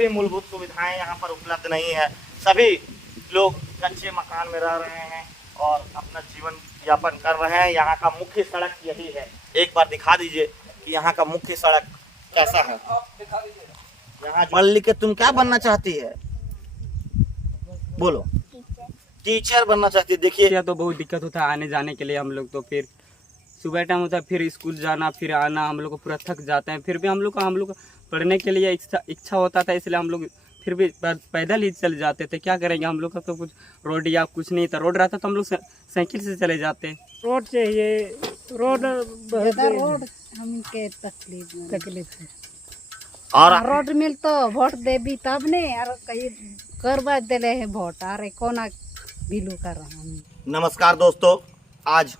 भी मूलभूत सुविधाएं यहाँ पर उपलब्ध नहीं है। सभी लोग कच्चे मकान में रह रहे हैं और अपना जीवन यापन कर रहे हैं। यहाँ का मुख्य सड़क यही है। एक बार दिखा दीजिए कि यहाँ का मुख्य सड़क कैसा है। यहाँ पढ़ लिख के तुम क्या बनना चाहती है? बोलो। टीचर बनना चाहती है। देखिए तो बहुत दिक्कत होता है आने जाने के लिए। हम लोग तो फिर सुबह टाइम होता है, फिर स्कूल जाना फिर आना, हम लोग को पूरा थक जाते हैं। फिर भी हम लोग का पढ़ने के लिए इच्छा होता था, इसलिए हम लोग फिर भी पैदल ही चले जाते थे। क्या करेंगे, हम लोग का तो कुछ रोड या कुछ नहीं था। रोड रहता तो हम लोग साइकिल से चले जाते। रोड चाहिए, रोड हमके तकलीफ है। और रोड मिल तो वोट देवी तब ने और कहीं करवा दिले है वोट। अरे कोना बिलू कर रहा हूँ। नमस्कार दोस्तों, आज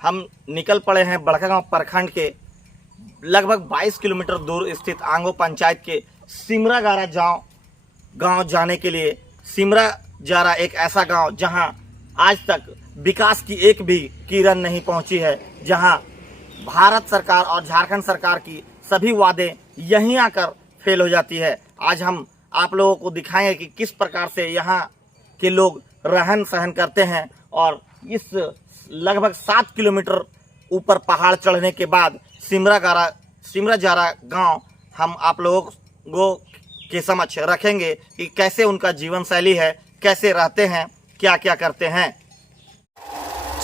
हम निकल पड़े हैं बड़कागांव प्रखंड के लगभग 22 किलोमीटर दूर स्थित आंगो पंचायत के सिमरागारा गांव जाने के लिए। सिमरागारा एक ऐसा गांव जहां आज तक विकास की एक भी किरण नहीं पहुंची है, जहां भारत सरकार और झारखंड सरकार की सभी वादे यहीं आकर फेल हो जाती है। आज हम आप लोगों को दिखाएंगे कि किस प्रकार से यहाँ के लोग रहन सहन करते हैं। और इस लगभग 7 किलोमीटर ऊपर पहाड़ चढ़ने के बाद सिमरागारा गांव हम आप लोगों के समक्ष रखेंगे कि कैसे उनका जीवन शैली है, कैसे रहते हैं, क्या क्या करते हैं।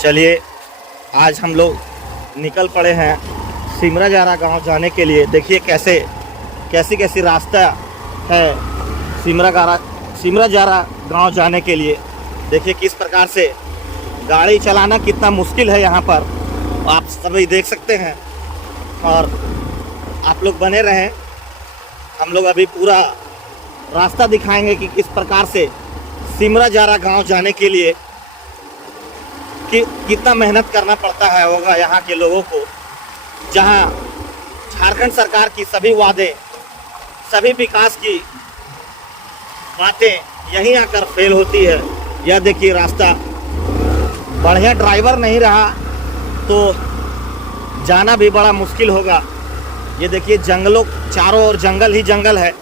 चलिए आज हम लोग निकल पड़े हैं सिमरागारा गांव जाने के लिए। देखिए कैसी रास्ता है सिमरागारा गांव जाने के लिए। देखिए किस प्रकार से गाड़ी चलाना कितना मुश्किल है यहाँ पर, आप सभी देख सकते हैं। और आप लोग बने रहें, हम लोग अभी पूरा रास्ता दिखाएंगे कि किस प्रकार से सिमरागारा गांव जाने के लिए कि कितना मेहनत करना पड़ता है होगा यहाँ के लोगों को, जहाँ झारखंड सरकार की सभी वादे, सभी विकास की बातें यहीं आकर फेल होती है। यह देखिए रास्ता, बढ़िया ड्राइवर नहीं रहा तो जाना भी बड़ा मुश्किल होगा। ये देखिए जंगलों, चारों ओर जंगल ही जंगल है।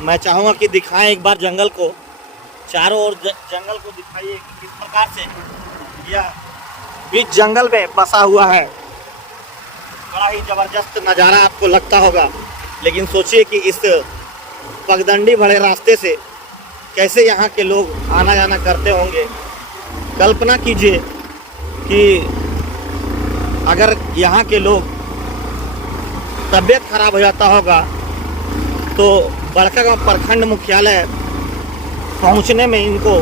मैं चाहूँगा कि दिखाएं एक बार जंगल को, चारों ओर जंगल को दिखाइए कि किस प्रकार से यह बीच जंगल में बसा हुआ है। बड़ा ही ज़बरदस्त नज़ारा आपको लगता होगा, लेकिन सोचिए कि इस पगडंडी भरे रास्ते से कैसे यहाँ के लोग आना जाना करते होंगे। कल्पना कीजिए कि अगर यहाँ के लोग तबीयत खराब हो जाता होगा तो बड़कागांव प्रखंड मुख्यालय पहुँचने में इनको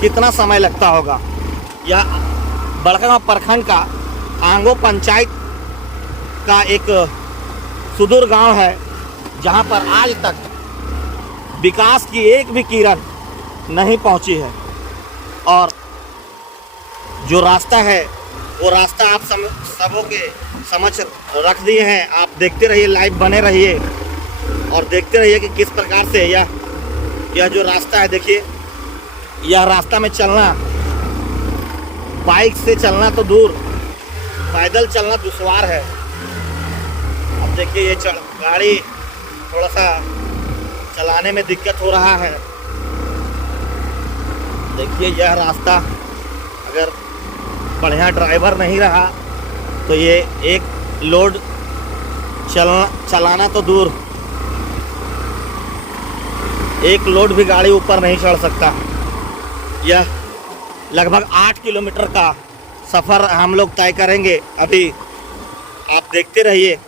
कितना समय लगता होगा। यह बड़कागांव प्रखंड का आंगो पंचायत का एक सुदूर गांव है, जहां पर आज तक विकास की एक भी किरण नहीं पहुंची है। और जो रास्ता है वो रास्ता आप सबों के समझ रख दिए हैं। आप देखते रहिए, लाइव बने रहिए और देखते रहिए कि किस प्रकार से यह जो रास्ता है। देखिए यह रास्ता में चलना, बाइक से चलना तो दूर, पैदल चलना दुश्वार है। अब देखिए ये गाड़ी थोड़ा सा चलाने में दिक्कत हो रहा है। देखिए यह रास्ता अगर बढ़िया ड्राइवर नहीं रहा तो ये एक लोड चलाना तो दूर, एक लोड भी गाड़ी ऊपर नहीं चढ़ सकता। यह लगभग 8 किलोमीटर का सफ़र हम लोग तय करेंगे। अभी आप देखते रहिए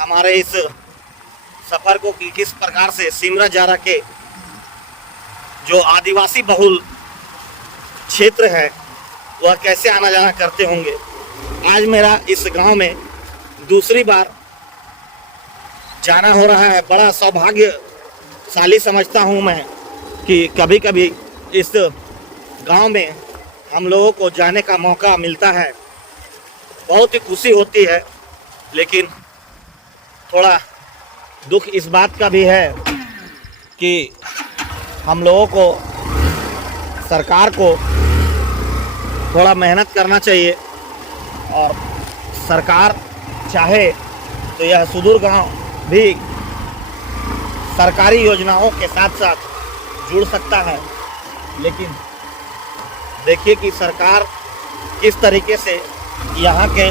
हमारे इस सफ़र को कि किस प्रकार से सिमरागारा के जो आदिवासी बहुल क्षेत्र है वह कैसे आना जाना करते होंगे। आज मेरा इस गांव में दूसरी बार जाना हो रहा है। बड़ा सौभाग्यशाली समझता हूं मैं कि कभी कभी इस गांव में हम लोगों को जाने का मौका मिलता है। बहुत ही खुशी होती है, लेकिन थोड़ा दुख इस बात का भी है कि हम लोगों को, सरकार को थोड़ा मेहनत करना चाहिए। और सरकार चाहे तो यह सुदूर गांव भी सरकारी योजनाओं के साथ साथ जुड़ सकता है। लेकिन देखिए कि सरकार किस तरीके से यहाँ के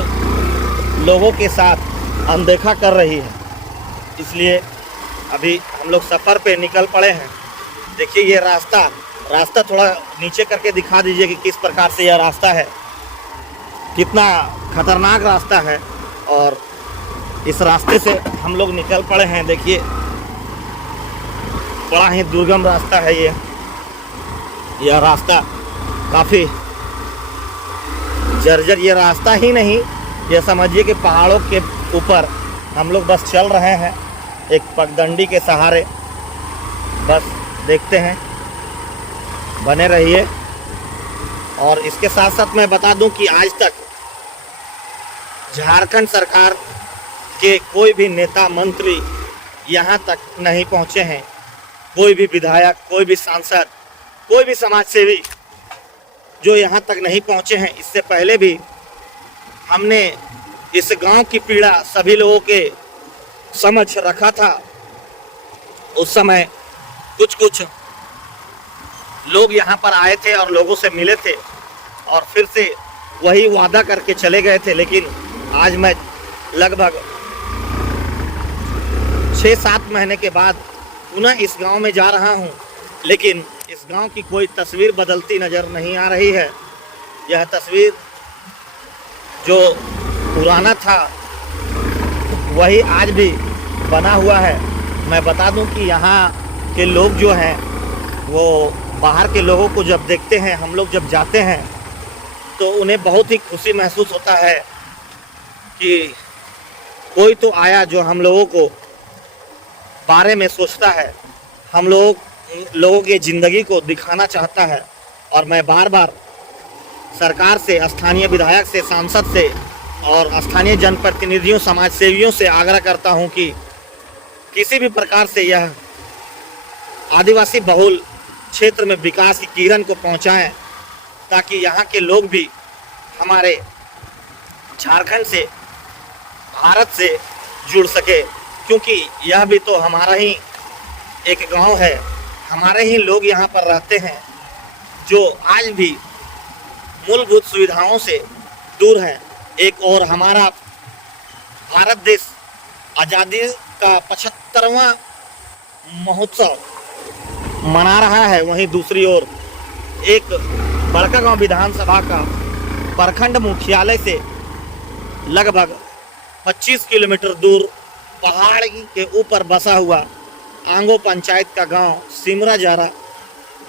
लोगों के साथ अनदेखा कर रही है। इसलिए अभी हम लोग सफ़र पे निकल पड़े हैं। देखिए ये रास्ता थोड़ा नीचे करके दिखा दीजिए कि किस प्रकार से यह रास्ता है, कितना खतरनाक रास्ता है। और इस रास्ते से हम लोग निकल पड़े हैं। देखिए बड़ा ही दुर्गम रास्ता है यह रास्ता काफ़ी जर्जर। ये रास्ता ही नहीं, ये समझिए कि पहाड़ों के ऊपर हम लोग बस चल रहे हैं एक पगडंडी के सहारे। बस देखते हैं, बने रहिए। और इसके साथ साथ मैं बता दूं कि आज तक झारखंड सरकार के कोई भी नेता मंत्री यहाँ तक नहीं पहुँचे हैं। कोई भी विधायक, कोई भी सांसद, कोई भी समाज सेवी जो यहाँ तक नहीं पहुँचे हैं। इससे पहले भी हमने इस गांव की पीड़ा सभी लोगों के समझ रखा था। उस समय कुछ लोग यहाँ पर आए थे और लोगों से मिले थे और फिर से वही वादा करके चले गए थे। लेकिन आज मैं लगभग 6-7 महीने के बाद पुनः इस गांव में जा रहा हूं, लेकिन इस गांव की कोई तस्वीर बदलती नज़र नहीं आ रही है। यह तस्वीर जो पुराना था वही आज भी बना हुआ है। मैं बता दूं कि यहाँ के लोग जो हैं वो बाहर के लोगों को जब देखते हैं, हम लोग जब जाते हैं तो उन्हें बहुत ही खुशी महसूस होता है कि कोई तो आया जो हम लोगों को बारे में सोचता है, हम लोगों की ज़िंदगी को दिखाना चाहता है। और मैं बार बार सरकार से, स्थानीय विधायक से, सांसद से और स्थानीय जनप्रतिनिधियों, समाज सेवियों से आग्रह करता हूं कि किसी भी प्रकार से यह आदिवासी बहुल क्षेत्र में विकास की किरण को पहुंचाएं, ताकि यहाँ के लोग भी हमारे झारखंड से, भारत से जुड़ सके। क्योंकि यह भी तो हमारा ही एक गांव है, हमारे ही लोग यहाँ पर रहते हैं जो आज भी मूलभूत सुविधाओं से दूर हैं। एक और हमारा भारत देश आज़ादी का 75वां महोत्सव मना रहा है, वहीं दूसरी ओर एक बड़कागांव विधानसभा का प्रखंड मुख्यालय से लगभग 25 किलोमीटर दूर पहाड़ के ऊपर बसा हुआ आंगो पंचायत का गांव सिमरा जारा,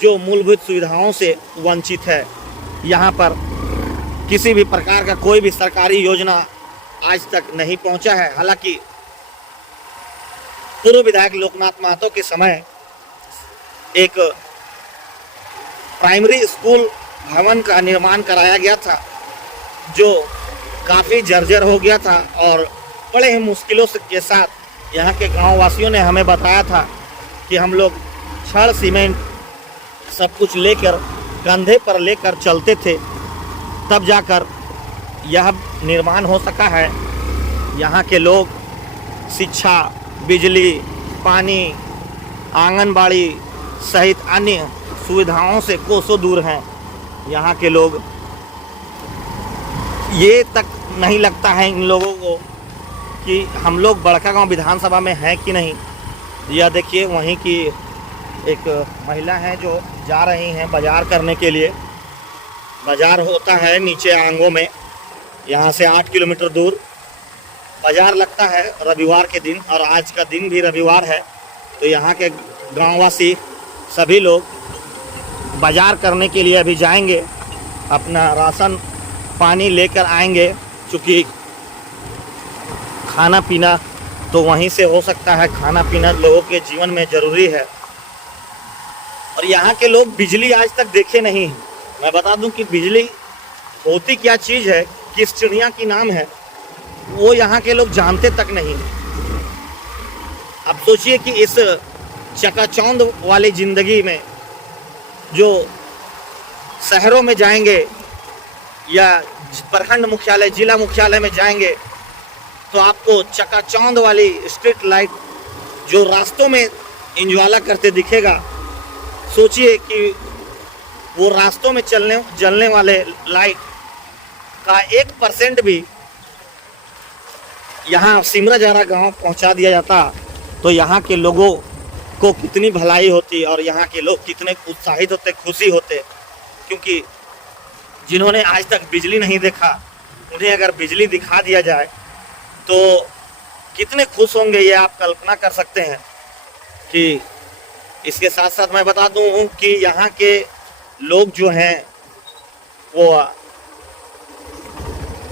जो मूलभूत सुविधाओं से वंचित है। यहाँ पर किसी भी प्रकार का कोई भी सरकारी योजना आज तक नहीं पहुँचा है। हालांकि पूर्व विधायक लोकनाथ महतो के समय एक प्राइमरी स्कूल भवन का निर्माण कराया गया था, जो काफ़ी जर्जर हो गया था और बड़े ही मुश्किलों के साथ यहाँ के गांव वासियों ने हमें बताया था कि हम लोग छड़ सीमेंट सब कुछ लेकर कंधे पर लेकर चलते थे, तब जाकर यह निर्माण हो सका है। यहाँ के लोग शिक्षा, बिजली, पानी, आंगनबाड़ी सहित अन्य सुविधाओं से कोसों दूर हैं। यहाँ के लोग, ये तक नहीं लगता है इन लोगों को कि हम लोग बड़कागांव विधानसभा में हैं कि नहीं। यह देखिए वहीं की एक महिला है जो जा रही हैं बाज़ार करने के लिए। बाज़ार होता है नीचे आंगों में, यहाँ से 8 किलोमीटर दूर बाज़ार लगता है रविवार के दिन, और आज का दिन भी रविवार है। तो यहाँ के गांववासी सभी लोग बाज़ार करने के लिए अभी जाएंगे, अपना राशन पानी लेकर आएंगे, क्योंकि खाना पीना तो वहीं से हो सकता है। खाना पीना लोगों के जीवन में ज़रूरी है। और यहाँ के लोग बिजली आज तक देखे नहीं। मैं बता दूं कि बिजली होती क्या चीज़ है, किस चिड़िया की नाम है, वो यहाँ के लोग जानते तक नहीं। अब सोचिए कि इस चकाचौंध वाली ज़िंदगी में जो शहरों में जाएंगे या प्रखंड मुख्यालय, जिला मुख्यालय में जाएंगे, तो आपको चकाचौंध वाली स्ट्रीट लाइट जो रास्तों में इंजॉय करते दिखेगा। सोचिए कि वो रास्तों में जलने वाले लाइट का 1% भी यहाँ सिमराजहरा गांव पहुंचा दिया जाता तो यहाँ के लोगों को कितनी भलाई होती और यहाँ के लोग कितने उत्साहित होते, खुशी होते। क्योंकि जिन्होंने आज तक बिजली नहीं देखा, उन्हें अगर बिजली दिखा दिया जाए तो कितने खुश होंगे, ये आप कल्पना कर सकते हैं। कि इसके साथ साथ मैं बता दूं कि यहाँ के लोग जो हैं वो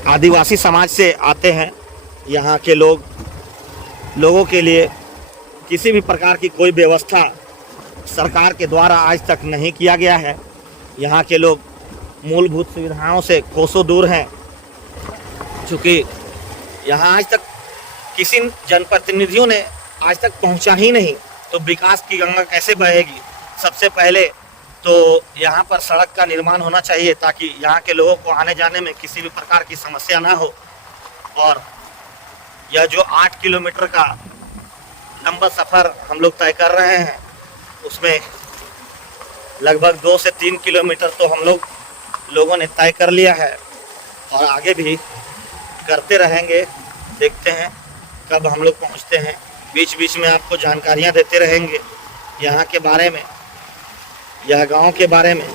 आदिवासी समाज से आते हैं। यहाँ के लोगों के लिए किसी भी प्रकार की कोई व्यवस्था सरकार के द्वारा आज तक नहीं किया गया है। यहाँ के लोग मूलभूत सुविधाओं से कोसों दूर हैं, चूँकि यहाँ आज तक किसी जनप्रतिनिधियों ने आज तक पहुँचा ही नहीं, तो विकास की गंगा कैसे बहेगी। सबसे पहले तो यहाँ पर सड़क का निर्माण होना चाहिए ताकि यहाँ के लोगों को आने जाने में किसी भी प्रकार की समस्या ना हो। और यह जो 8 किलोमीटर का लंबा सफ़र हम लोग तय कर रहे हैं, उसमें लगभग 2 से 3 किलोमीटर तो हम लोगों ने तय कर लिया है और आगे भी करते रहेंगे। देखते हैं कब हम लोग पहुँचते हैं। बीच बीच में आपको जानकारियाँ देते रहेंगे यहाँ के बारे में, यह गांव के बारे में।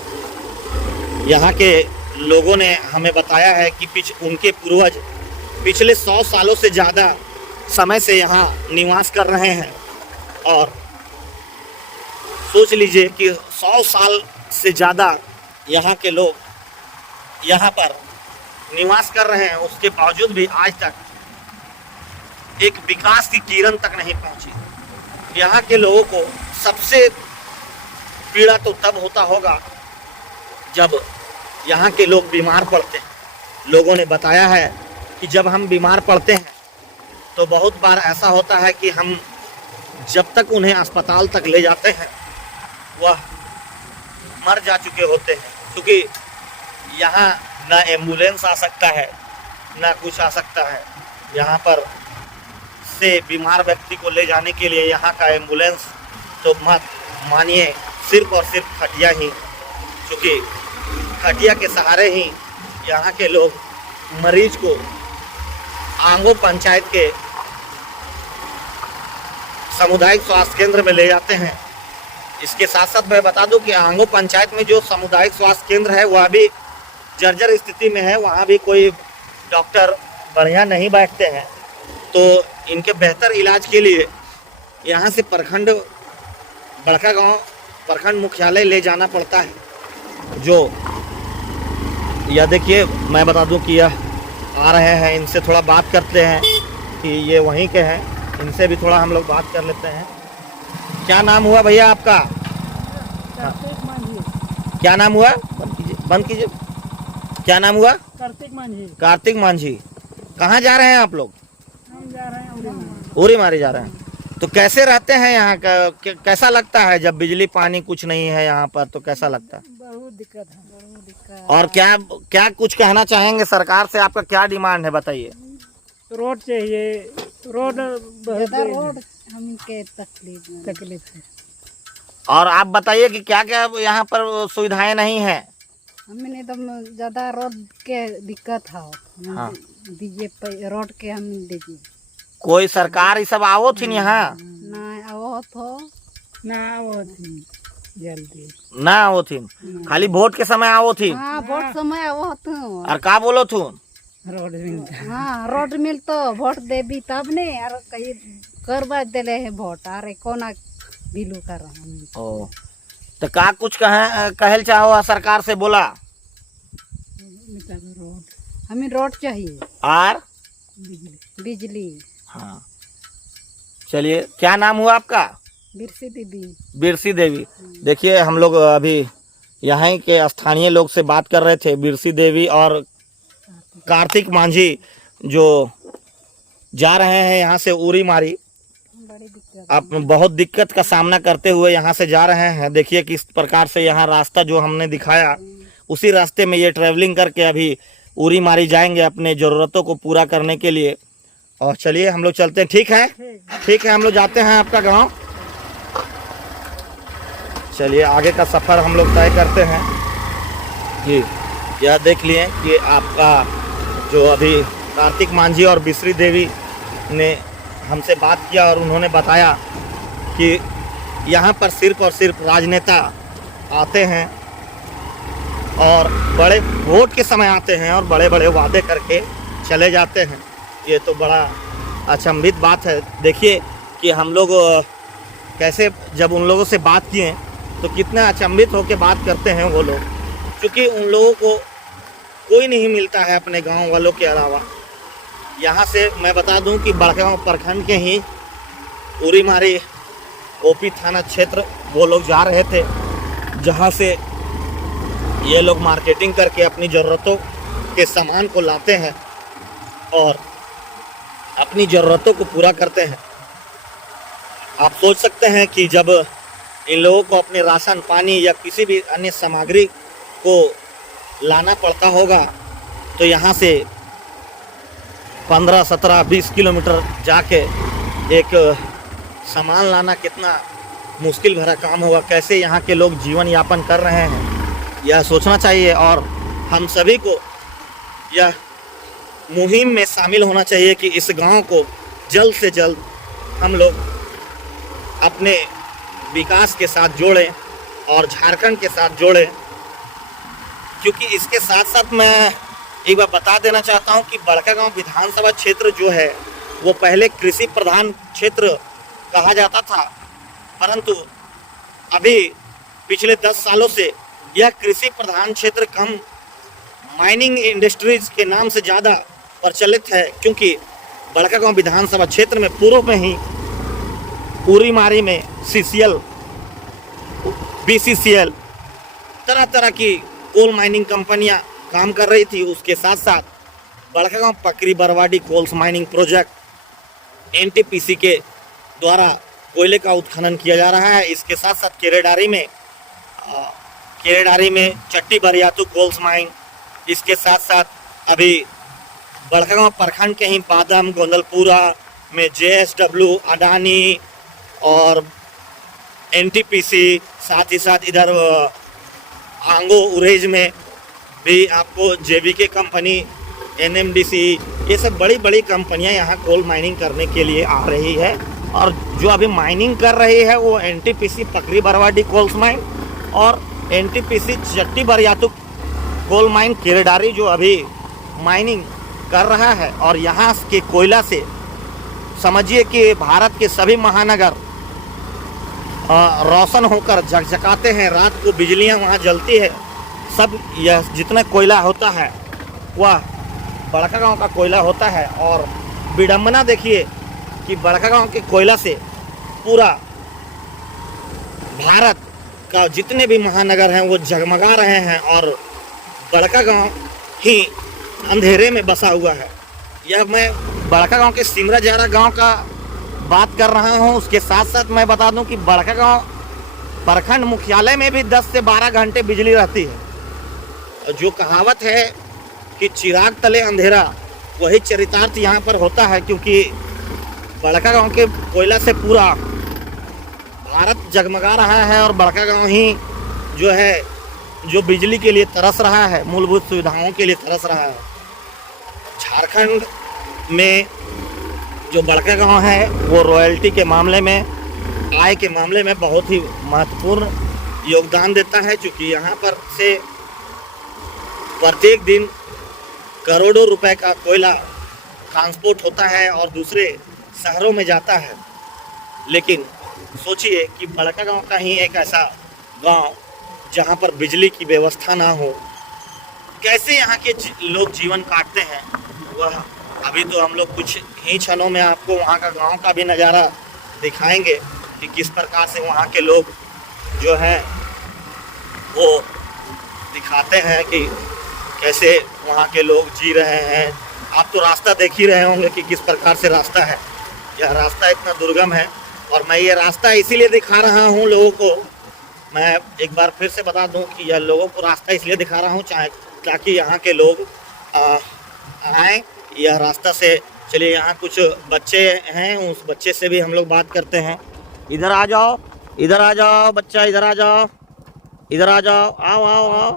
यहाँ के लोगों ने हमें बताया है कि उनके पूर्वज पिछले 100 सालों से ज़्यादा समय से यहाँ निवास कर रहे हैं। और सोच लीजिए कि 100 साल से ज़्यादा यहाँ के लोग यहाँ पर निवास कर रहे हैं, उसके बावजूद भी आज तक एक विकास की किरण तक नहीं पहुँची। यहाँ के लोगों को सबसे पीड़ा तो तब होता होगा जब यहाँ के लोग बीमार पड़ते हैं। लोगों ने बताया है कि जब हम बीमार पड़ते हैं तो बहुत बार ऐसा होता है कि हम जब तक उन्हें अस्पताल तक ले जाते हैं वह मर जा चुके होते हैं, क्योंकि यहाँ ना एम्बुलेंस आ सकता है ना कुछ आ सकता है। यहाँ पर से बीमार व्यक्ति को ले जाने के लिए यहाँ का एम्बुलेंस तो मत मानिए, सिर्फ और सिर्फ खटिया ही, क्योंकि खटिया के सहारे ही यहाँ के लोग मरीज को आंगो पंचायत के सामुदायिक स्वास्थ्य केंद्र में ले जाते हैं। इसके साथ साथ मैं बता दूं कि आंगो पंचायत में जो सामुदायिक स्वास्थ्य केंद्र है वह भी जर्जर स्थिति में है, वहाँ भी कोई डॉक्टर बढ़िया नहीं बैठते हैं। तो इनके बेहतर इलाज के लिए यहाँ से प्रखंड बड़का गांव प्रखंड मुख्यालय ले जाना पड़ता है। जो यह देखिए, मैं बता दूं कि यह आ रहे हैं, इनसे थोड़ा बात करते हैं कि ये वहीं के हैं, इनसे भी थोड़ा हम लोग बात कर लेते हैं। क्या नाम हुआ भैया आपका? क्या नाम हुआ? बंद कीजिए। क्या नाम हुआ? कार्तिक मांझी। कार्तिक मांझी। कहाँ जा रहे हैं आप लोग? हम जा रहे हैं उरी मारी जा रहे हैं। तो कैसे रहते हैं यहाँ का? कैसा लगता है जब बिजली पानी कुछ नहीं है यहाँ पर, तो कैसा लगता है? बहुत दिक्कत है, बहुत दिक्कत। और क्या कुछ कहना चाहेंगे सरकार से? आपका क्या डिमांड है बताइए? रोड चाहिए, रोड रोड हमके तकलीफ है। और आप बताइए कि क्या क्या यहाँ पर सुविधाएं नहीं है? हमें एकदम ज्यादा रोड के दिक्कत है। हाँ। दीजिए रोड के, हम दीजिए। कोई सरकार ये सब आवो थी यहाँ? ना आवो तो ना वो जल्दी ना आवो थी, खाली वोट के समय आवो थी। हाँ, वोट समय आवो तो। और का बोलो थू? रोड मिलता। हाँ, रोड मिल तो वोट देबी तब ने, और कहीं करवा देले है वोट, अरे कोना बिलू कर रहा। ओ, तो का कुछ कहल चाहो सरकार से? बोला हमें रोड चाहिए और बिजली। हाँ, चलिए, क्या नाम हुआ आपका? बिरसी दीदी। बिरसी देवी। देखिए, हम लोग अभी यहाँ के स्थानीय लोग से बात कर रहे थे। बिरसी देवी और कार्तिक मांझी जो जा रहे हैं यहाँ से उरी मारी, अब बहुत दिक्कत का सामना करते हुए यहाँ से जा रहे हैं। देखिए किस प्रकार से यहाँ रास्ता जो हमने दिखाया, उसी रास्ते में ये ट्रैवलिंग करके अभी उरी मारी जाएंगे अपने ज़रूरतों को पूरा करने के लिए। और चलिए हम लोग चलते हैं। ठीक है, ठीक है, हम लोग जाते हैं आपका गांव। चलिए आगे का सफ़र हम लोग तय करते हैं। जी, यह देख लिए कि आपका जो अभी कार्तिक मांझी और बिसरी देवी ने हमसे बात किया और उन्होंने बताया कि यहाँ पर सिर्फ और सिर्फ राजनेता आते हैं और बड़े वोट के समय आते हैं और बड़े बड़े वादे करके चले जाते हैं। ये तो बड़ा अचंभित बात है। देखिए कि हम लोग कैसे जब उन लोगों से बात किए तो कितने अचंभित होकर बात करते हैं वो लोग, क्योंकि उन लोगों को कोई नहीं मिलता है अपने गांव वालों के अलावा। यहाँ से मैं बता दूं कि बड़गांव प्रखंड के ही उरी मारी ओपी थाना क्षेत्र वो लोग जा रहे थे, जहाँ से ये लोग मार्केटिंग करके अपनी ज़रूरतों के सामान को लाते हैं और अपनी ज़रूरतों को पूरा करते हैं। आप सोच सकते हैं कि जब इन लोगों को अपने राशन पानी या किसी भी अन्य सामग्री को लाना पड़ता होगा तो यहाँ से 15, 17, 20 किलोमीटर जाके एक सामान लाना कितना मुश्किल भरा काम होगा। कैसे यहाँ के लोग जीवन यापन कर रहे हैं यह सोचना चाहिए और हम सभी को यह मुहिम में शामिल होना चाहिए कि इस गांव को जल्द से जल्द हम लोग अपने विकास के साथ जोड़ें और झारखंड के साथ जोड़ें। क्योंकि इसके साथ साथ मैं एक बार बता देना चाहता हूं कि बड़कागांव विधानसभा क्षेत्र जो है वो पहले कृषि प्रधान क्षेत्र कहा जाता था, परंतु अभी पिछले 10 सालों से यह कृषि प्रधान क्षेत्र कम माइनिंग इंडस्ट्रीज के नाम से ज़्यादा प्रचलित है। क्योंकि बड़कागांव विधानसभा क्षेत्र में पूर्व में ही उरी मारी में CCL, BCCL तरह तरह की कोल माइनिंग कंपनियां काम कर रही थी। उसके साथ साथ Barkagaon Pakri Barwadih coals mining project NTPC के द्वारा कोयले का उत्खनन किया जा रहा है। इसके साथ साथ केरेडारी में चट्टी बरियातू कोल्स माइन, इसके साथ साथ अभी बड़कागांव प्रखंड के ही बादम गोंदलपुरा में JSW, अडानी और NTPC, साथ ही साथ इधर आंगो उरेज में भी आपको JVK कंपनी, NMDC, ये सब बड़ी बड़ी कंपनियां यहाँ कोल माइनिंग करने के लिए आ रही है। और जो अभी माइनिंग कर रही है वो NTPC Pakri Barwadih coals mine और NTPC Chatti Bariatu coal mine Keredari जो अभी माइनिंग कर रहा है। और यहाँ के कोयला से समझिए कि भारत के सभी महानगर रोशन होकर झकझकाते हैं। रात को बिजलियां वहाँ जलती है। सब यह जितना कोयला होता है वह बड़कागांव का कोयला होता है। और विडंबना देखिए कि बड़कागांव के कोयला से पूरा भारत का जितने भी महानगर हैं वो जगमगा रहे हैं और बड़कागांव ही अंधेरे में बसा हुआ है। यह मैं बड़कागांव के सिमराजारा गांव का बात कर रहा हूं। उसके साथ साथ मैं बता दूं कि बड़कागांव प्रखंड मुख्यालय में भी 10 से 12 घंटे बिजली रहती है। जो कहावत है कि चिराग तले अंधेरा, वही चरितार्थ यहाँ पर होता है। क्योंकि बड़कागांव के कोयला से पूरा भारत जगमगा रहा है और बड़कागांव ही जो है जो बिजली के लिए तरस रहा है, मूलभूत सुविधाओं के लिए तरस रहा है। झारखंड में जो बड़कागांव है वो रॉयल्टी के मामले में, आय के मामले में बहुत ही महत्वपूर्ण योगदान देता है। क्योंकि यहाँ पर से प्रत्येक दिन करोड़ों रुपए का कोयला ट्रांसपोर्ट होता है और दूसरे शहरों में जाता है। लेकिन सोचिए कि बड़कागांव का ही एक ऐसा गांव जहां पर बिजली की व्यवस्था ना हो, कैसे यहाँ के लोग जीवन काटते हैं वह अभी तो हम लोग कुछ ही क्षणों में आपको वहाँ का गांव का भी नज़ारा दिखाएंगे कि किस प्रकार से वहाँ के लोग जो हैं वो दिखाते हैं कि कैसे वहाँ के लोग जी रहे हैं। आप तो रास्ता देख ही रहे होंगे कि किस प्रकार से रास्ता है। यह रास्ता इतना दुर्गम है और मैं ये रास्ता इसीलिए दिखा रहा हूँ लोगों को। मैं एक बार फिर से बता दूँ कि यह लोगों को रास्ता इसलिए दिखा रहा हूँ ताकि यहाँ के लोग आएँ यह रास्ता से। चलिए यहाँ कुछ बच्चे हैं, उस बच्चे से भी हम लोग बात करते हैं। इधर आ जाओ, इधर आ जाओ बच्चा, इधर आ जाओ, इधर आ जाओ, आओ आओ आओ,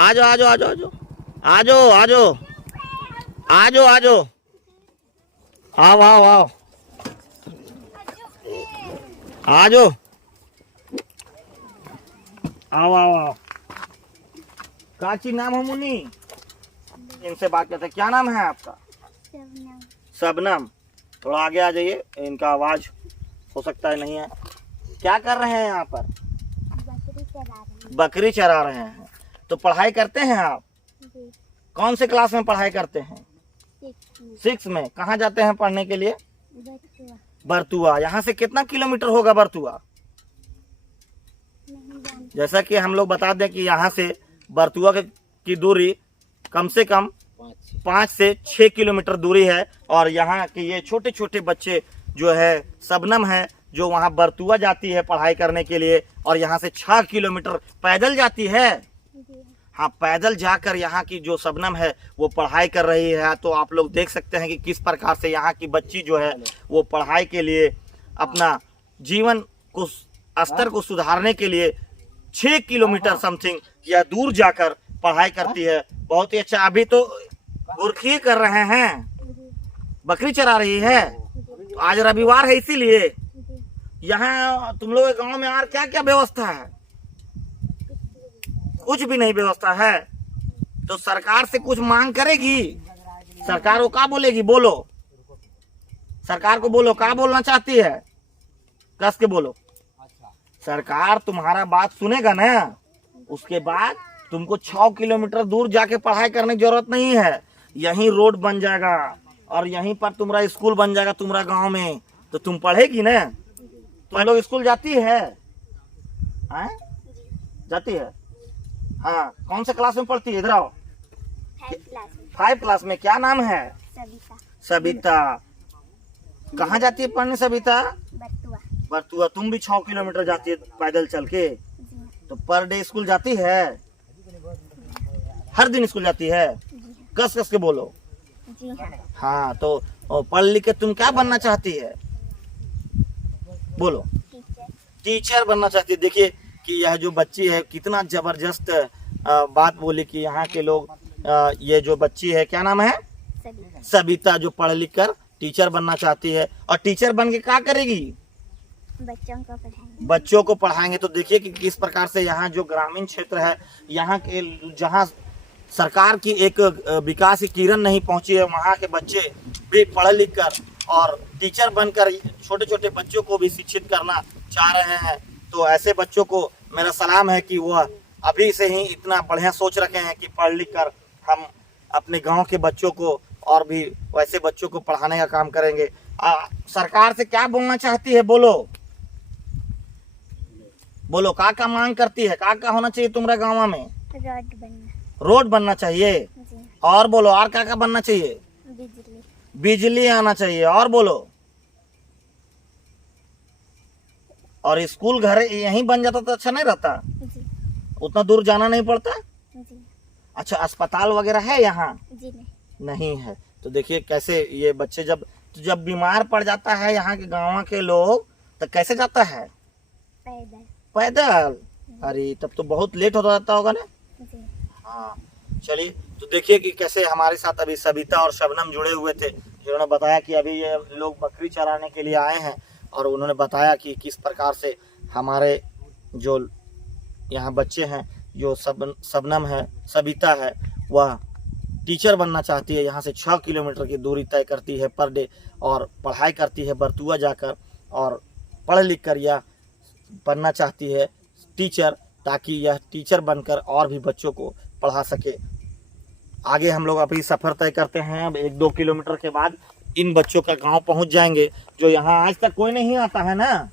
आ जाओ आ जाओ आ जाओ आ जाओ आ जाओ आ जाओ आ जाओ, आओ आओ आओ, आ जाओ, आओ आओ आओ। काची नाम है मुन्नी? इनसे बात करते, क्या नाम है आपका? शबनम। थोड़ा आगे आ जाइए, इनका आवाज हो सकता है नहीं है। क्या कर रहे हैं यहाँ पर? बकरी चरा रहे हैं। तो पढ़ाई करते हैं आप? कौन से क्लास में पढ़ाई करते हैं? 6 में। कहाँ जाते हैं पढ़ने के लिए? बरतुआ। यहाँ से कितना किलोमीटर होगा बरतुआ? जैसा कि हम लोग बता दें कि यहाँ से बरतुआ की दूरी कम से कम 5 से 6 किलोमीटर दूरी है। और यहाँ के ये छोटे छोटे बच्चे जो है, शबनम है, जो वहाँ बरतुआ जाती है पढ़ाई करने के लिए, और यहाँ से 6 किलोमीटर पैदल जाती है। हाँ, पैदल जाकर यहाँ की जो शबनम है वो पढ़ाई कर रही है। तो आप लोग देख सकते हैं कि किस प्रकार से यहाँ की बच्ची जो है वो पढ़ाई के लिए, अपना जीवन को स्तर को सुधारने के लिए 6 किलोमीटर समथिंग या दूर जाकर पढ़ाई करती है। बहुत ही अच्छा। अभी तो गुरखी कर रहे हैं, बकरी चरा रही है। आज रविवार है इसीलिए। यहाँ तुम लोग के गांव में यार क्या क्या व्यवस्था है? कुछ भी नहीं व्यवस्था है। तो सरकार से कुछ मांग करेगी? सरकार को क्या बोलेगी? बोलो, सरकार को बोलो, क्या बोलना चाहती है? कस के बोलो। सरकार तुम्हारा बात सुनेगा ना, उसके बाद तुमको 6 किलोमीटर दूर जाके पढ़ाई करने की जरूरत नहीं है। यहीं रोड बन जाएगा और यहीं पर तुम्हारा स्कूल बन जाएगा तुम्हारा गांव में। तो तुम पढ़ेगी ना। तुम लोग स्कूल जाती है? जाती है। हाँ, कौन से क्लास में पढ़ती है? इधर आओ। 5 क्लास में। क्या नाम है? सबिता। कहाँ जाती है पढ़ने सबिता? बरतुआ। तुम भी 6 किलोमीटर जाती है पैदल चल के? तो पर डे स्कूल जाती है? हर दिन स्कूल जाती है? कस कस के बोलो। हाँ, तो पढ़ लिख के तुम क्या बनना चाहती है? बोलो। टीचर बनना चाहती है। देखिए कि यह जो बच्ची है कितना जबरदस्त बात बोली कि यहाँ के लोग, ये जो बच्ची है क्या नाम है? सबिता, जो पढ़ लिख कर टीचर बनना चाहती है। और टीचर बन के क्या करेगी? बच्चों को पढ़ाएंगे। तो देखिए कि किस प्रकार से यहाँ जो ग्रामीण क्षेत्र है, यहाँ के जहाँ सरकार की एक विकास की किरण नहीं पहुंची है, वहाँ के बच्चे भी पढ़ लिख कर और टीचर बनकर छोटे छोटे बच्चों को भी शिक्षित करना चाह रहे हैं। तो ऐसे बच्चों को मेरा सलाम है कि वह अभी से ही इतना बढ़िया सोच रखे हैं कि पढ़ लिख कर हम अपने गांव के बच्चों को और भी वैसे बच्चों को पढ़ाने का काम करेंगे। सरकार से क्या बोलना चाहती है? बोलो बोलो। क्या मांग करती है? क्या होना चाहिए तुम्हारे गाँव में? रोड बनना चाहिए। और बोलो, और क्या बनना चाहिए? बिजली आना चाहिए। और बोलो। और स्कूल घर यहीं बन जाता तो अच्छा नहीं रहता? उतना दूर जाना नहीं पड़ता? अच्छा, अस्पताल वगैरह है यहाँ? नहीं है। तो देखिए कैसे ये बच्चे जब बीमार पड़ जाता है यहाँ के गाँव के लोग, तो कैसे जाता है? पैदल। अरे तब तो बहुत लेट हो जाता होगा ना। हाँ, चलिए। तो देखिए कि कैसे हमारे साथ अभी सबिता और शबनम जुड़े हुए थे, जिन्होंने बताया कि अभी ये लोग बकरी चराने के लिए आए हैं। और उन्होंने बताया कि किस प्रकार से हमारे जो यहाँ बच्चे हैं, जो शबनम है, सबिता है, वह टीचर बनना चाहती है। यहाँ से 6 किलोमीटर की दूरी तय करती है पर डे, और पढ़ाई करती है बरतुआ जाकर, और पढ़ लिख कर यह बनना चाहती है टीचर, ताकि यह टीचर बनकर और भी बच्चों को पढ़ा सके। आगे हम लोग अभी सफ़र तय करते हैं। अब 1-2 किलोमीटर के बाद इन बच्चों का गांव पहुंच जाएंगे, जो यहाँ आज तक कोई नहीं आता है ना।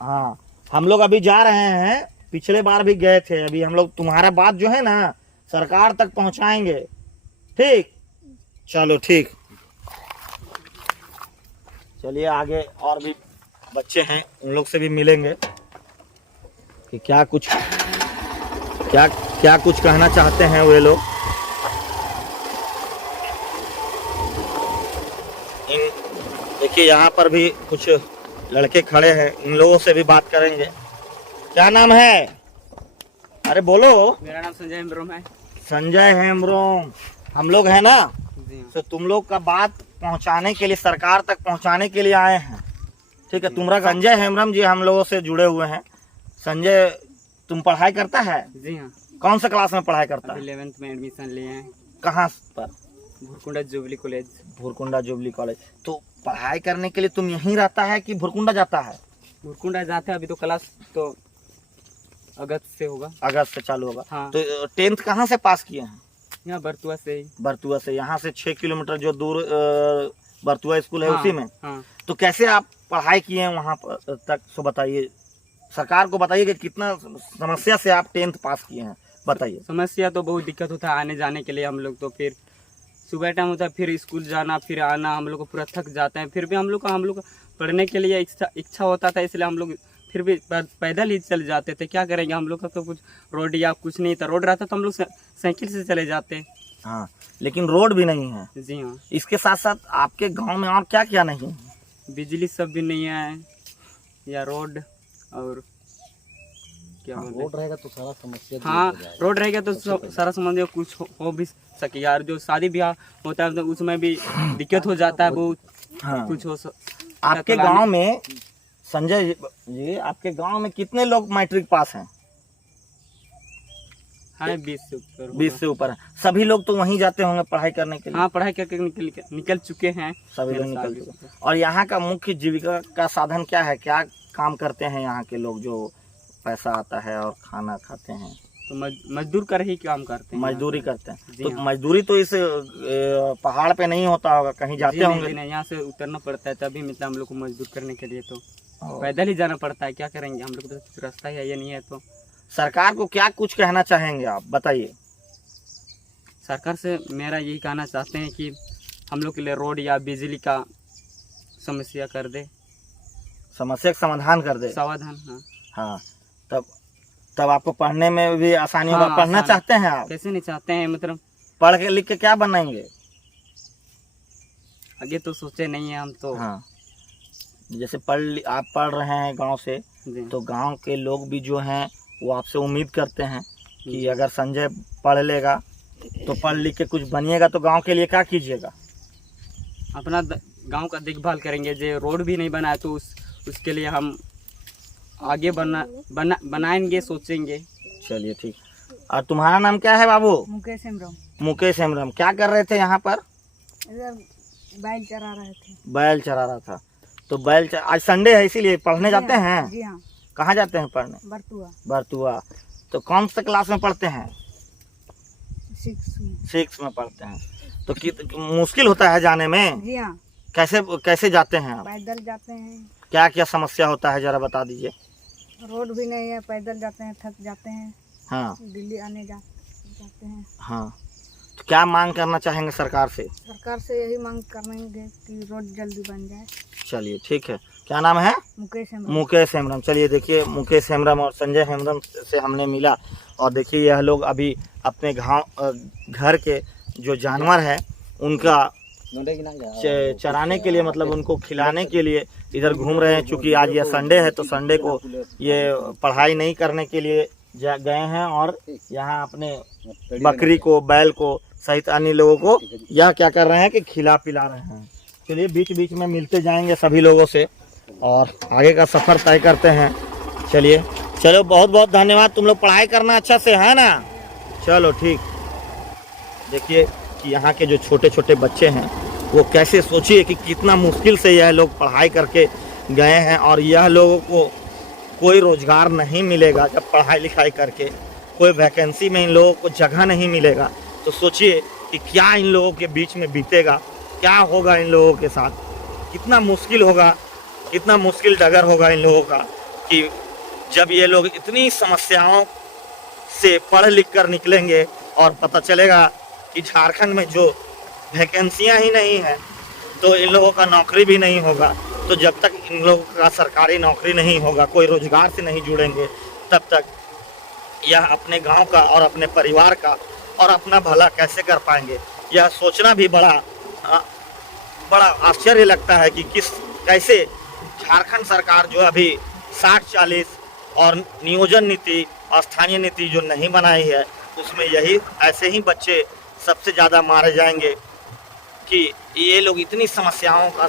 हाँ, हम लोग अभी जा रहे हैं। पिछले बार भी गए थे। अभी हम लोग तुम्हारा बात जो है ना सरकार तक पहुंचाएंगे। ठीक, चलो ठीक। चलिए आगे और भी बच्चे हैं, उन लोग से भी मिलेंगे कि क्या कुछ कहना चाहते हैं वे लोग। देखिए यहाँ पर भी कुछ लड़के खड़े हैं, इन लोगों से भी बात करेंगे। क्या नाम है? अरे बोलो। मेरा नाम संजय हेम्ब्रोम है। संजय हेम्ब्रोम। हम लोग हैं ना, जी हाँ। तो तुम लोग का बात पहुंचाने के लिए, सरकार तक पहुंचाने के लिए आए हैं। ठीक है, तुम्हारा संजय हेम्ब्रोम जी हम लोगों से जुड़े हुए हैं। संजय, तुम पढ़ाई करता है? जी हाँ, कौन सा क्लास में पढ़ाई करता है? 11th में एडमिशन लिए हैं, कहाँ पर? Bhurkunda jubilee college. Bhurkunda jubilee college. तो पढ़ाई करने के लिए तुम यहीं रहता है कि भुरकुंडा जाता है? भुरकुंडा जाते हैं, अभी तो क्लास तो अगस्त से होगा। अगस्त से चालू होगा। हाँ। तो 10th कहाँ से पास किए हैं? यहाँ बरतुआ से ही। बरतुआ से। यहाँ से 6 किलोमीटर जो दूर बरतुआ स्कूल है, हाँ, उसी में। हाँ। तो कैसे आप पढ़ाई किए हैं वहाँ पर तक, सो बताइए। सरकार को बताइए कि कितना समस्या से आप 10th पास किए हैं, बताइए। समस्या तो बहुत दिक्कत होता है आने जाने के लिए। हम लोग तो फिर सुबह टाइम होता है, फिर स्कूल जाना फिर आना, हम लोग को पूरा थक जाते हैं। फिर भी हम लोग का पढ़ने के लिए इच्छा होता था, इसलिए हम लोग फिर भी पैदल ही चले जाते थे। क्या करेंगे, हम लोग का तो कुछ रोड या कुछ नहीं था। रोड रहता तो हम लोग साइकिल से चले जाते। हाँ, लेकिन रोड भी नहीं है। जी हाँ। इसके साथ साथ आपके गांव में और क्या क्या नहीं है? बिजली सब भी नहीं है, या रोड और क्या बोलते हैं? रहेगा तो सारा समस्या। हाँ, रोड रहेगा तो सारा समझ कुछ हो भी सके यार। जो शादी ब्याह होता है तो उसमें भी दिक्कत हो जाता है बहुत। हाँ। कुछ हो आपके गांव में, संजय जी, आपके गांव में कितने लोग मैट्रिक पास हैं? हाँ, 20 से ऊपर। 20 से ऊपर है। सभी लोग तो वहीं जाते होंगे पढ़ाई करने के लिए? हाँ, पढ़ाई करके निकल चुके हैं सभी लोग मेरे निकल साथ चुके हैं। और यहाँ का मुख्य जीविका का साधन क्या है? क्या काम करते हैं यहाँ के लोग जो पैसा आता है और खाना खाते हैं? तो मजदूर कर ही काम करते हैं। मजदूरी करते हैं। जी तो हाँ। मजदूरी तो इस पहाड़ पे नहीं होता होगा, कहीं जाते होंगे? नहीं, यहाँ से उतरना पड़ता है, तभी मतलब हम लोग को मजदूर करने के लिए तो पैदल ही जाना पड़ता है। क्या करेंगे, हम लोग को तो रास्ता ही है, ये नहीं है। तो सरकार को क्या कुछ कहना चाहेंगे आप, बताइए। सरकार से मेरा यही कहना चाहते हैं कि हम लोग के लिए रोड या बिजली का समस्या कर दे, समस्या का समाधान कर दे। समाधान। हाँ, हाँ, तब आपको पढ़ने में भी आसानी होगा। हाँ, पढ़ना आसान। चाहते हैं आप? कैसे नहीं चाहते हैं, मतलब पढ़ के लिख के क्या बनाएंगे? आगे तो सोचे नहीं है हम तो। हाँ, जैसे आप पढ़ रहे हैं गांव से, जी। तो गांव के लोग भी जो हैं वो आपसे उम्मीद करते हैं कि अगर संजय पढ़ लेगा तो पढ़ लिख के कुछ बनिएगा, तो गांव के लिए क्या कीजिएगा? अपना गांव का देखभाल करेंगे। जो रोड भी नहीं बना है तो उसके लिए हम आगे बनाएंगे, सोचेंगे। चलिए ठीक। और तुम्हारा नाम क्या है बाबू? मुकेश हेम्ब्रोम। मुकेश हेम्ब्रोम। क्या कर रहे थे यहाँ पर? इधर बैल चरा रहे थे। बैल चरा रहा था। तो आज संडे है इसीलिए पढ़ने जाते हैं? जी हाँ। कहाँ जाते हैं पढ़ने? बरतुआ। बरतुआ। तो कौन सा क्लास में पढ़ते हैं? 6 में पढ़ते हैं। तो मुश्किल होता है जाने में? जी हाँ। कैसे जाते हैं आप? पैदल जाते हैं। क्या क्या समस्या होता है, जरा बता दीजिए। रोड भी नहीं है, पैदल जाते हैं, थक जाते हैं। हाँ। दिल्ली आने जाते हैं। हाँ, तो क्या मांग करना चाहेंगे सरकार से? सरकार से यही मांग करेंगे कि रोड जल्दी बन जाए। चलिए ठीक है। क्या नाम है? मुकेश हेम्ब्रोम। मुकेश हेम्ब्रोम। चलिए देखिए, मुकेश हेम्ब्रोम और संजय हेम्ब्रोम से हमने मिला, और देखिए यह लोग अभी अपने घर के जो जानवर है उनका चराने के लिए, मतलब उनको खिलाने के लिए इधर घूम रहे हैं। चूँकि आज यह संडे है तो संडे को ये पढ़ाई नहीं करने के लिए गए हैं, और यहाँ अपने बकरी को, बैल को सहित अन्य लोगों को यह क्या कर रहे हैं कि खिला पिला रहे हैं। चलिए बीच बीच में मिलते जाएंगे सभी लोगों से और आगे का सफ़र तय करते हैं। चलो बहुत बहुत धन्यवाद। तुम लोग पढ़ाई करना अच्छा से, है ना? चलो ठीक। देखिए कि यहाँ के जो छोटे छोटे बच्चे हैं वो कैसे, सोचिए कि कितना मुश्किल से यह लोग पढ़ाई करके गए हैं, और यह लोगों को कोई रोज़गार नहीं मिलेगा। जब पढ़ाई लिखाई करके कोई वैकेंसी में इन लोगों को जगह नहीं मिलेगा, तो सोचिए कि क्या इन लोगों के बीच में बीतेगा, क्या होगा इन लोगों के साथ। कितना मुश्किल होगा, कितना मुश्किल डगर होगा इन लोगों का, कि जब ये लोग इतनी समस्याओं से पढ़ लिख कर निकलेंगे और पता चलेगा कि झारखंड में जो वैकेंसियां ही नहीं है, तो इन लोगों का नौकरी भी नहीं होगा। तो जब तक इन लोगों का सरकारी नौकरी नहीं होगा, कोई रोजगार से नहीं जुड़ेंगे, तब तक यह अपने गांव का और अपने परिवार का और अपना भला कैसे कर पाएंगे। यह सोचना भी बड़ा आश्चर्य लगता है कि कैसे झारखंड सरकार जो अभी 60-40 और नियोजन नीति और स्थानीय नीति जो नहीं बनाई है, उसमें यही ऐसे ही बच्चे सबसे ज़्यादा मारे जाएंगे कि ये लोग इतनी समस्याओं का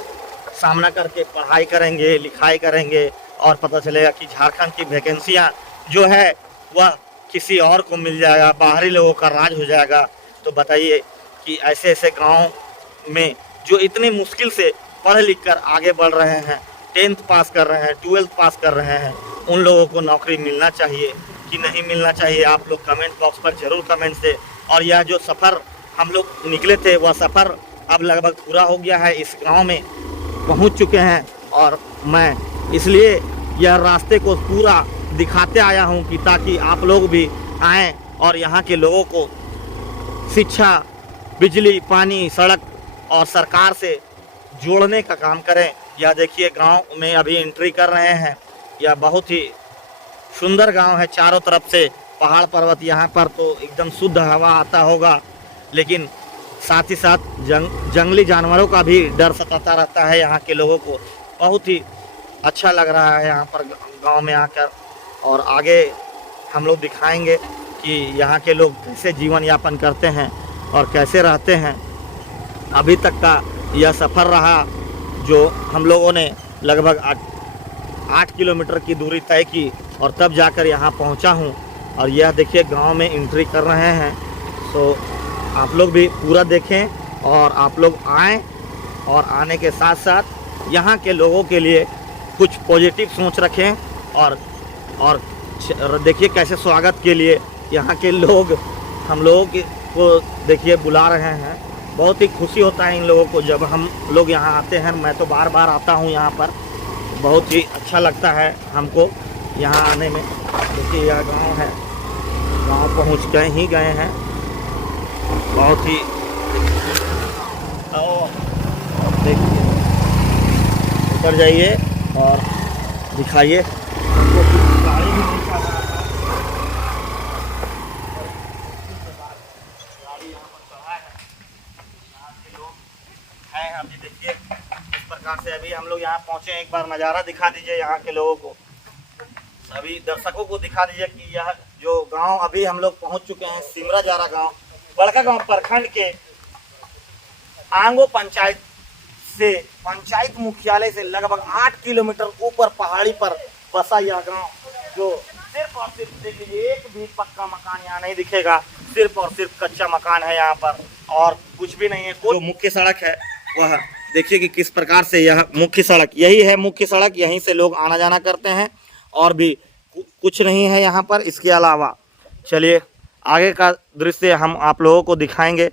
सामना करके पढ़ाई करेंगे, लिखाई करेंगे और पता चलेगा कि झारखंड की वैकेंसियाँ जो है वह किसी और को मिल जाएगा, बाहरी लोगों का राज हो जाएगा। तो बताइए कि ऐसे ऐसे गांव में जो इतनी मुश्किल से पढ़ लिख कर आगे बढ़ रहे हैं, 10th पास कर रहे हैं, 12th पास कर रहे हैं, उन लोगों को नौकरी मिलना चाहिए कि नहीं मिलना चाहिए, आप लोग कमेंट बॉक्स पर ज़रूर कमेंट से। और यह जो सफ़र हम लोग निकले थे वह सफ़र अब लगभग पूरा हो गया है, इस गांव में पहुंच चुके हैं और मैं इसलिए यह रास्ते को पूरा दिखाते आया हूं कि ताकि आप लोग भी आएँ और यहाँ के लोगों को शिक्षा, बिजली, पानी, सड़क और सरकार से जोड़ने का काम करें। यह देखिए गांव में अभी एंट्री कर रहे हैं। यह बहुत ही सुंदर गांव है, चारों तरफ से पहाड़ पर्वत, यहाँ पर तो एकदम शुद्ध हवा आता होगा, लेकिन साथ ही साथ जंगली जानवरों का भी डर सताता रहता है यहाँ के लोगों को। बहुत ही अच्छा लग रहा है यहाँ पर गांव में आकर, और आगे हम लोग दिखाएंगे कि यहाँ के लोग कैसे जीवन यापन करते हैं और कैसे रहते हैं। अभी तक का यह सफ़र रहा जो हम लोगों ने लगभग 8 किलोमीटर की दूरी तय की और तब जाकर यहाँ पहुँचा हूँ। और यह देखिए गांव में एंट्री कर रहे हैं, तो आप लोग भी पूरा देखें और आप लोग आएँ और आने के साथ साथ यहाँ के लोगों के लिए कुछ पॉजिटिव सोच रखें। और देखिए कैसे स्वागत के लिए यहाँ के लोग हम लोगों को देखिए बुला रहे हैं। बहुत ही खुशी होता है इन लोगों को जब हम लोग यहाँ आते हैं। मैं तो बार बार आता हूँ यहाँ पर, बहुत ही अच्छा लगता है हमको यहाँ आने में। देखिए यह गांव है, गांव पहुँच गए ही गए हैं। बहुत ही देखिए उतर जाइए और दिखाइए हमको कुछ गाड़ी भी नहीं चल रहा है। गाड़ी यहाँ पर चढ़ा है, यहाँ के लोग हैं। अभी देखिए इस प्रकार से अभी हम लोग यहाँ पहुँचे। एक बार नज़ारा दिखा दीजिए यहाँ के लोगों को, सभी दर्शकों को दिखा दीजिए कि यह जो गांव अभी हम लोग पहुँच चुके हैं, सिमराजारा गांव, बड़कागांव प्रखंड के आंगो पंचायत से, पंचायत मुख्यालय से लगभग 8 किलोमीटर ऊपर पहाड़ी पर बसा यह गांव, जो सिर्फ और सिर्फ देख लीजिए एक भी पक्का मकान यहाँ नहीं दिखेगा, सिर्फ और सिर्फ कच्चा मकान है यहाँ पर और कुछ भी नहीं है। जो मुख्य सड़क है वह देखिए कि किस प्रकार से यह मुख्य सड़क, यही है मुख्य सड़क, यहीं से लोग आना जाना करते हैं और भी कुछ नहीं है यहाँ पर इसके अलावा। चलिए आगे का दृश्य हम आप लोगों को दिखाएंगे।